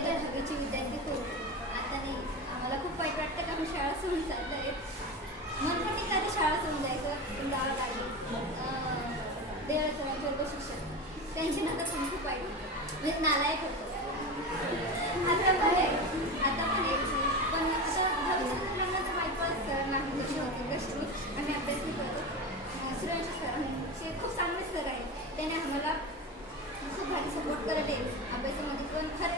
10वीचे विद्यार्थी होतो. आता नाही, आम्हाला खूप वाईट वाटतं का आम्ही शाळा सोडून चाललो आहे. मन पण नाही का शाळा सोडून जायचं, पण जावं लागेल. देवाचं वर्ग शिक्षण त्यांची नका पण खूप वाईट होतं, म्हणजे नालायक होतं. आता पण आहे, पण असं भविष्यात वाईट सर नाही कशी होते कशी आम्ही अभ्यास नाही करतो. सूर्यांचे सर हे खूप चांगले सर आहेत, त्याने आम्हाला खूप भारी सपोर्ट करत आहे अभ्यासामध्ये. पण खरं